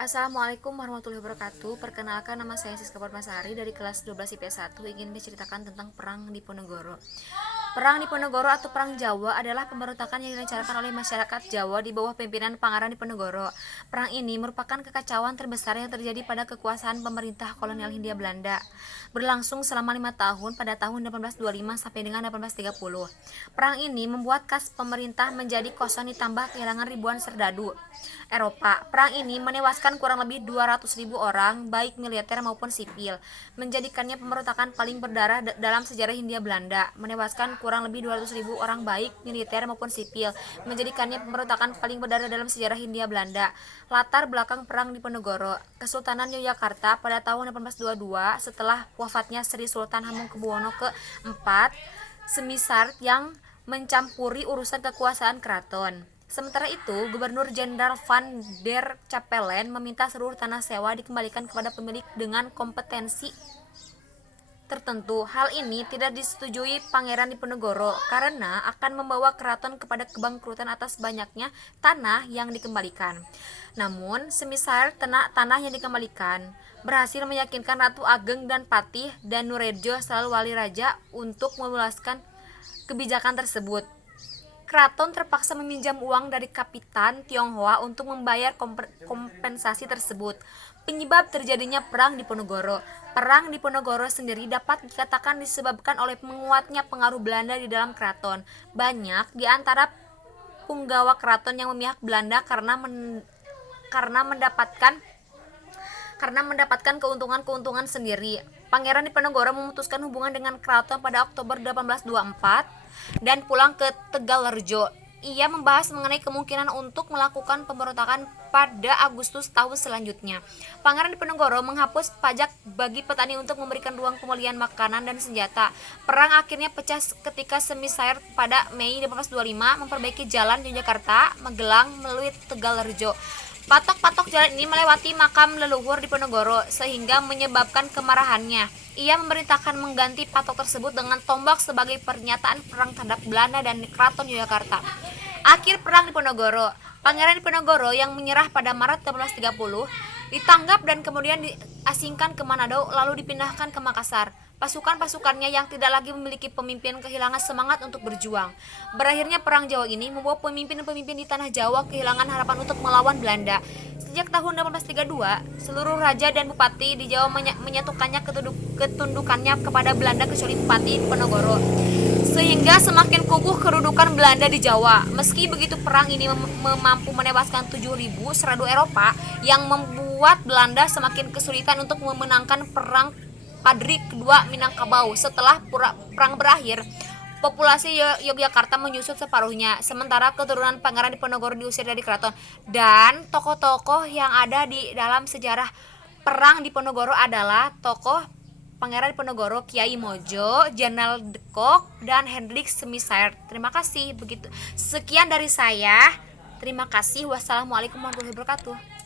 Assalamualaikum warahmatullahi wabarakatuh. Perkenalkan, nama saya Siska Padmasari dari kelas 12 IPS 1, ingin menceritakan tentang Perang Diponegoro. Perang Diponegoro atau Perang Jawa adalah pemberontakan yang dilancarkan oleh masyarakat Jawa di bawah pimpinan Pangeran Diponegoro. Perang ini merupakan kekacauan terbesar yang terjadi pada kekuasaan pemerintah kolonial Hindia Belanda. Berlangsung selama 5 tahun pada tahun 1825 sampai dengan 1830. Perang ini membuat kas pemerintah menjadi kosong ditambah kehilangan ribuan serdadu Eropa. Perang ini menewaskan kurang lebih 200.000 orang, baik militer maupun sipil, menjadikannya pemberontakan paling berdarah dalam sejarah Hindia Belanda. Menewaskan kurang lebih 200.000 orang, baik militer maupun sipil, menjadikannya pemberontakan paling berdarah dalam sejarah Hindia Belanda. Latar belakang Perang Diponegoro. Kesultanan Yogyakarta pada tahun 1822 setelah wafatnya Sri Sultan Hamengkubuwono ke-4, Semisart yang mencampuri urusan kekuasaan keraton. Sementara itu, Gubernur Jenderal Van der Capellen meminta seluruh tanah sewa dikembalikan kepada pemilik dengan kompetensi tertentu. Hal ini tidak disetujui Pangeran Diponegoro karena akan membawa keraton kepada kebangkrutan atas banyaknya tanah yang dikembalikan. Namun, semisal tanah yang dikembalikan berhasil meyakinkan Ratu Ageng dan Patih dan Nurejo selalu wali raja untuk memuluskan kebijakan tersebut. Keraton terpaksa meminjam uang dari Kapitan Tionghoa untuk membayar kompensasi tersebut. Penyebab terjadinya Perang Diponegoro. Perang Diponegoro sendiri dapat dikatakan disebabkan oleh menguatnya pengaruh Belanda di dalam keraton. Banyak di antara punggawa keraton yang memihak Belanda karena mendapatkan keuntungan sendiri. Pangeran Diponegoro memutuskan hubungan dengan keraton pada Oktober 1824 dan pulang ke Tegalrejo. Ia membahas mengenai kemungkinan untuk melakukan pemberontakan pada Agustus tahun selanjutnya. Pangeran Diponegoro menghapus pajak bagi petani untuk memberikan ruang pemulihan makanan dan senjata. Perang akhirnya pecah ketika Semisart pada Mei 1825 memperbaiki jalan Yogyakarta, Magelang melalui Tegalrejo. Patok-patok jalan ini melewati makam leluhur Diponegoro sehingga menyebabkan kemarahannya. Ia memerintahkan mengganti patok tersebut dengan tombak sebagai pernyataan perang terhadap Belanda dan Keraton Yogyakarta. Akhir Perang Diponegoro. Pangeran Diponegoro yang menyerah pada Maret 1830 ditangkap dan kemudian diasingkan ke Manado lalu dipindahkan ke Makassar. Pasukan-pasukannya yang tidak lagi memiliki pemimpin kehilangan semangat untuk berjuang. Berakhirnya Perang Jawa ini membawa pemimpin-pemimpin di tanah Jawa kehilangan harapan untuk melawan Belanda. Sejak tahun 1832, seluruh raja dan bupati di Jawa menyatukannya ketundukannya kepada Belanda kecuali Bupati Diponegoro. Sehingga semakin kukuh kedudukan Belanda di Jawa. Meski begitu, perang ini mampu menewaskan 7.000 seradu Eropa yang membuat Belanda semakin kesulitan untuk memenangkan perang Padri kedua Minangkabau. Setelah perang berakhir, populasi Yogyakarta menyusut separuhnya, sementara keturunan Pangeran Diponegoro diusir dari keraton. Dan tokoh-tokoh yang ada di dalam sejarah Perang Diponegoro adalah tokoh Pangeran Diponegoro, Kiai Mojo, Jenderal de Kock, dan Hendrik Semisart. Terima kasih. Begitu. Sekian dari saya. Terima kasih. Wassalamualaikum warahmatullahi wabarakatuh.